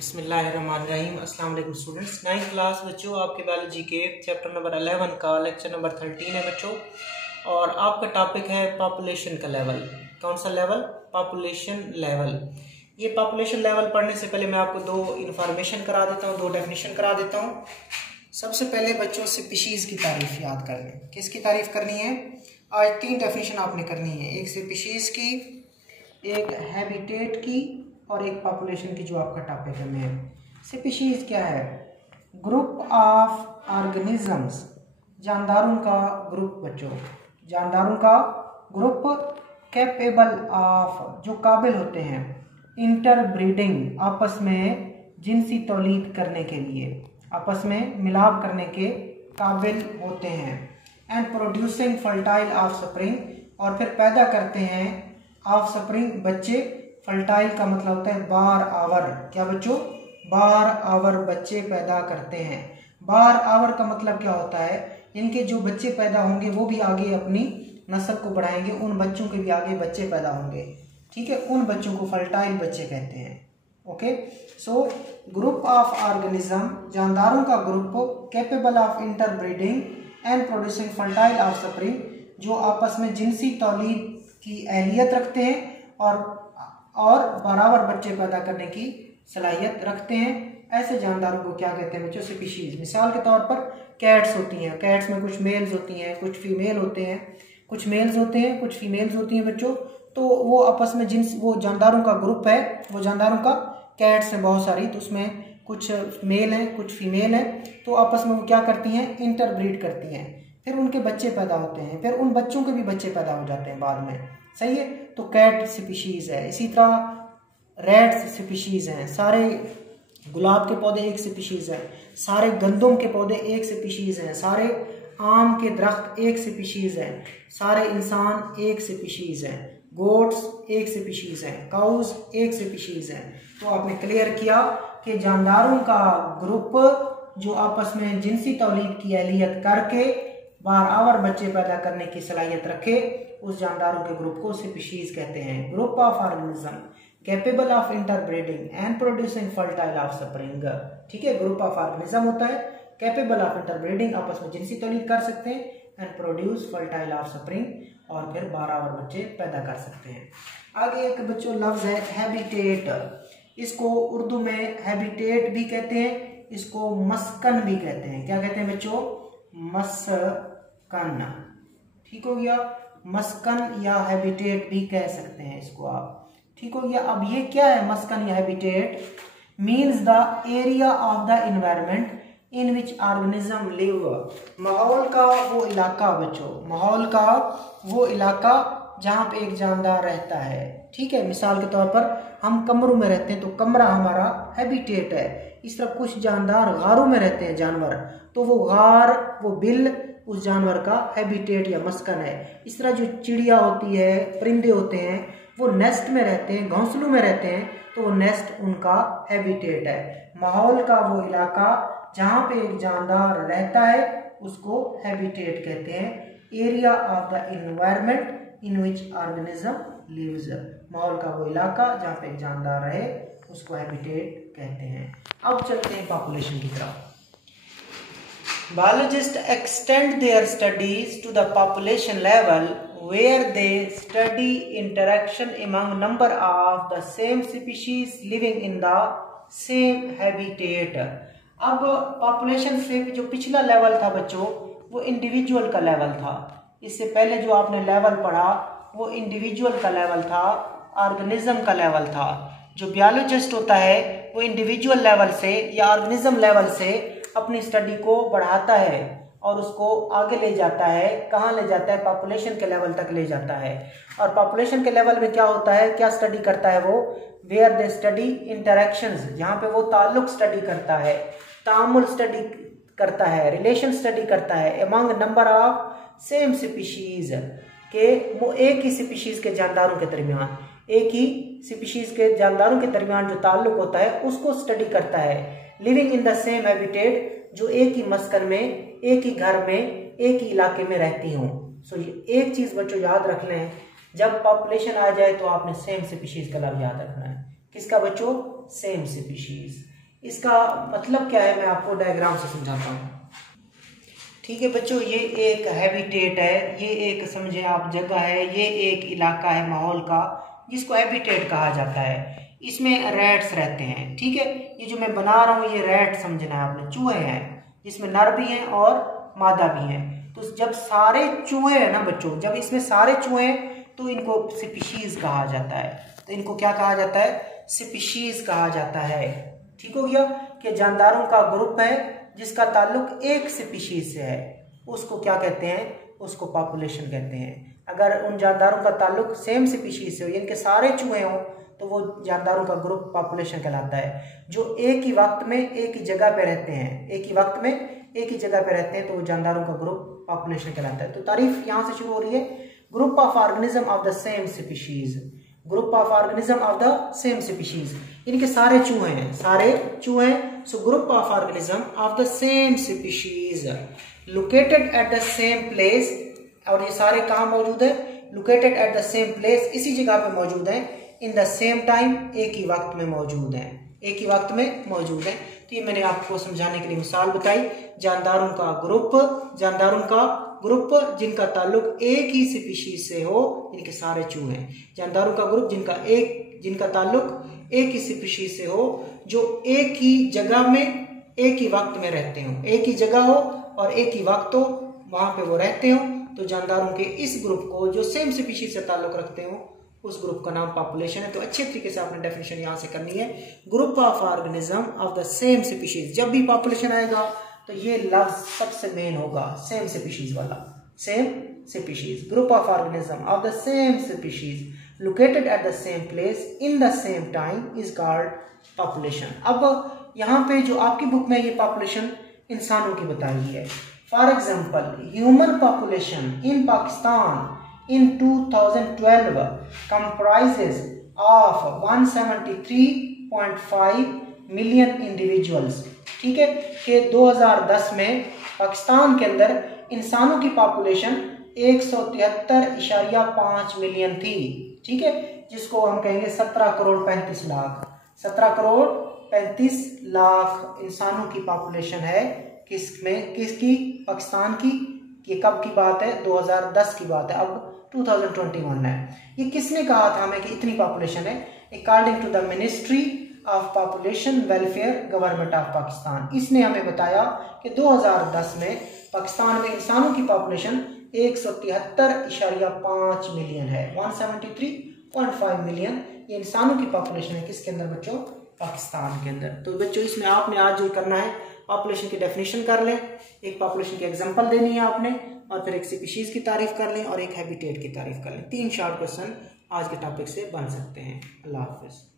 बिस्मिल्लाहिर्रहमानिर्रहीम। अस्सलाम वालेकुम स्टूडेंट्स। 9th क्लास बच्चों, आपके बायोलॉजी के चैप्टर नंबर 11 का लेक्चर नंबर 13 है बच्चों। और आपका टॉपिक है पॉपुलेशन का लेवल। कौन सा लेवल? Population level. ये पॉपुलेशन लेवल पढ़ने से पहले मैं आपको दो इन्फॉर्मेशन करा देता हूँ, दो डेफिनेशन करा देता हूँ। सबसे पहले बच्चों स्पीशीज़ की तारीफ याद कर लें। किसकी तारीफ करनी है? आज 3 डेफिनेशन आपने करनी है, एक स्पीशीज़ की, एक हैबिटेट की और एक पॉपुलेशन की, जो आपका टॉपिक है में। स्पीशीज़ क्या है? ग्रुप ऑफ ऑर्गेनिजम्स, जानदारों का ग्रुप बच्चों, जानदारों का ग्रुप, कैपेबल ऑफ, जो काबिल होते हैं, इंटरब्रीडिंग, आपस में जिनसी तौलीद करने के लिए, आपस में मिलाप करने के काबिल होते हैं, एंड प्रोड्यूसिंग फर्टाइल ऑफस्प्रिंग, और फिर पैदा करते हैं ऑफस्प्रिंग, बच्चे। फर्टाइल का मतलब होता है बार आवर। क्या बच्चों? बार आवर बच्चे पैदा करते हैं। बार आवर का मतलब क्या होता है? इनके जो बच्चे पैदा होंगे वो भी आगे अपनी नस्ल को बढ़ाएंगे, उन बच्चों के भी आगे बच्चे पैदा होंगे। ठीक है, उन बच्चों को फर्टाइल बच्चे कहते हैं। Okay, so group of organism, जानदारों का ग्रुप, capable of interbreeding and producing fertile offspring, जो आपस में जिनसी तौलीद की अहलियत रखते हैं और बराबर बच्चे पैदा करने की सलाहियत रखते हैं। ऐसे जानदारों को क्या कहते हैं बच्चों? स्पीशीज। मिसाल के तौर पर कैट्स होती हैं, कैट्स में कुछ मेल्स होती हैं, कुछ फीमेल होते हैं, कुछ मेल्स होते हैं, कुछ फीमेल्स होती हैं बच्चों। तो वो आपस में जिन, वो जानदारों का ग्रुप है, वो जानदारों का, कैट्स हैं बहुत सारी, तो उसमें कुछ मेल हैं कुछ फीमेल हैं, तो आपस में वो क्या करती हैं? इंटरब्रीड करती हैं, फिर उनके बच्चे पैदा होते हैं, फिर उन बच्चों के भी बच्चे पैदा हो जाते हैं बाद में। सही है, तो कैट स्पीशीज है। इसी तरह रेड्स स्पीशीज हैं, सारे गुलाब के पौधे एक स्पीशीज है, सारे गंदम के पौधे एक स्पीशीज हैं, सारे आम के दरख्त एक स्पीशीज है, सारे इंसान एक स्पीशीज है, गोट्स एक स्पीशीज है, काउज एक स्पीशीज है। तो आपने क्लियर किया कि जानदारों का ग्रुप जो आपस में जिनसी तौलीद की अहलियत करके बारआवर बच्चे पैदा करने की सलाहियत रखे, उस जानदारों के ग्रुप को स्पीशीज कहते हैं। Group of organism capable of interbreeding and producing fertile offspring. ठीक है, ग्रुप ऑफ ऑर्गेनिज्म होता है कैपेबल ऑफ इंटरब्रीडिंग, आपस में जिनसी तौलीद कर सकते हैं, एंड प्रोड्यूस फर्टाइल ऑफस्प्रिंग, और फिर बारआवर बच्चे पैदा कर सकते हैं। आगे एक बच्चों लफ्ज है हैबिटेट। इसको उर्दू में हैबिटेट भी कहते हैं, इसको मस्कन भी कहते हैं। क्या कहते हैं बच्चों? मस्कन। ठीक हो गया, मस्कन या हैबिटेट भी कह सकते हैं इसको आप। ठीक हो गया। अब ये क्या है मस्कन या habitat? Means the area of the environment in which organism live. माहौल का वो इलाका बच्चों, माहौल का वो इलाका जहाँ पे एक जानदार रहता है। ठीक है, मिसाल के तौर पर हम कमरों में रहते हैं तो कमरा हमारा हैबिटेट है। इस तरह कुछ जानदार गारों में रहते हैं जानवर, तो वो गार, वो बिल उस जानवर का हैबिटेट या मस्कन है। इस तरह जो चिड़िया होती है, परिंदे होते हैं, वो नेस्ट में रहते हैं, घोंसलों में रहते हैं, तो वो नेस्ट उनका हैबिटेट है। माहौल का वो इलाका जहाँ पे एक जानदार रहता है उसको हैबिटेट कहते हैं। Area of the environment in which organism lives, माहौल का वो इलाका जहाँ पे एक जानदार रहे उसको हैबिटेट कहते हैं। अब चलते हैं पॉपुलेशन की तरफ। Biologists extend their studies to the population level where they study interaction among number of the same species living in the same habitat। अब पॉपुलेशन से जो पिछला लेवल था बच्चों, वो इंडिविजुअल का लेवल था। इससे पहले जो आपने लेवल पढ़ा वो इंडिविजुअल का लेवल था, ऑर्गेनिज्म का लेवल था। जो बायोलॉजिस्ट होता है वो इंडिविजुअल लेवल से या ऑर्गेनिज्म लेवल से अपनी स्टडी को बढ़ाता है और उसको आगे ले जाता है। कहाँ ले जाता है? पॉपुलेशन के लेवल तक ले जाता है। और पॉपुलेशन के लेवल में क्या होता है, क्या स्टडी करता है वो? वेयर दे स्टडी इंटरेक्शंस, जहाँ पे वो ताल्लुक स्टडी करता है, तामुल स्टडी करता है, रिलेशन स्टडी करता है, among number of same species के, वो एक ही स्पीशीज के जानदारों के दरमियान, एक ही स्पीशीज के जानदारों के दरमियान जो ताल्लुक होता है उसको स्टडी करता है। Living in the same habitat, जो एक ही मस्कन में, एक ही घर में, एक ही इलाके में रहती हूँ। सो एक चीज बच्चों याद रख लें, जब पॉपुलेशन आ जाए तो आपने सेम स्पीशीज का लफ्ज याद रखना है। किसका बच्चों? Same species. इसका मतलब क्या है मैं आपको डायग्राम से समझाता हूँ। ठीक है बच्चों, ये एक हैबिटेट है, ये एक समझे आप जगह है, ये एक इलाका है माहौल का जिसको हैबिटेट कहा जाता है। इसमें रैट्स रहते हैं। ठीक है, ये जो मैं बना रहा हूँ ये रैट समझना है आपने, चूहे हैं जिसमें नर भी हैं और मादा भी हैं। तो जब सारे चूहे हैं ना बच्चों, जब इसमें सारे चूहे हैं तो इनको स्पीशीज कहा जाता है। तो इनको क्या कहा जाता है? स्पीशीज कहा जाता है। ठीक हो गया कि जानदारों का ग्रुप है जिसका ताल्लुक एक स्पीशीज से है, उसको क्या कहते हैं? उसको पॉपुलेशन कहते हैं। अगर उन जानदारों का ताल्लुक सेम स्पीशीज से हो, यानी कि सारे चूहे हों, तो वो जानदारों का ग्रुप पॉपुलेशन कहलाता है। जो एक ही वक्त में एक ही जगह पे रहते हैं, एक ही वक्त में एक ही जगह पे रहते हैं, तो वो जानदारों का ग्रुप पॉपुलेशन कहलाता है। तो तारीफ यहाँ से शुरू हो रही है, group of organism of the same species, group of organism of the same species, यानी कि सारे चूहे हैं, सारे चूहे हैं। सो group of organism of the same species located at the same place, और ये सारे कहाँ मौजूद है? Located at the same place, इसी जगह पे मौजूद है। इन द सेम टाइम, एक ही वक्त में मौजूद है, एक ही वक्त में मौजूद है। तो ये मैंने आपको समझाने के लिए मिसाल बताई। जानदारों का ग्रुप, जानदारों का ग्रुप जिनका ताल्लुक एक ही स्पीशीज से हो, यानी कि सारे चूहे हैं। जानदारों का ग्रुप जिनका ताल्लुक एक ही स्पीशीज से हो, जो एक ही जगह में एक ही वक्त में रहते हो, एक ही जगह हो और एक ही वक्त हो, वहां पे वो रहते हो। तो जानदारों के इस ग्रुप को जो सेम स्पीशीज से ताल्लुक रखते हो, उस ग्रुप का नाम पॉपुलेशन है। तो अच्छे तरीके से आपने डेफिनेशन यहां से करनी है, group of organism of the same species. जब भी पॉपुलेशन आएगा तो ये लफ्ज सबसे मेन होगा, सेम स्पीशीज वाला, same species. Group of organism of the same species located at the same place in the same time is called population. अब यहाँ पे जो आपकी बुक में ये पॉपुलेशन इंसानों की बताई है। For example, human population in Pakistan in 2012 comprises of 173.5 million individuals। ठीक है, कि 2010 में पाकिस्तान के अंदर इंसानों की पॉपुलेशन 173.5 मिलियन थी। ठीक है, जिसको हम कहेंगे 17 करोड़ 35 लाख, 17 करोड़ 35 लाख इंसानों की पॉपुलेशन है। किसकी? पाकिस्तान की। ये कब की बात है? 2010 की बात है, अब 2021 है। ये किसने कहा था हमें कि इतनी पॉपुलेशन है? According to the ministry of population welfare government of Pakistan. इसने हमें बताया कि 2010 में पाकिस्तान में इंसानों की पॉपुलेशन 173.5 मिलियन है। 173.5 मिलियन ये इंसानों की पॉपुलेशन है। किसके अंदर बच्चों? पाकिस्तान के अंदर। तो बच्चों इसमें आपने आज जो करना है, पॉपुलेशन की डेफिनेशन कर लें, एक पॉपुलेशन की एग्जांपल देनी है आपने, और फिर एक स्पीशीज की तारीफ कर लें और एक हैबिटेट की तारीफ कर लें। 3 शॉर्ट क्वेश्चन आज के टॉपिक से बन सकते हैं। अल्लाह हाफिज।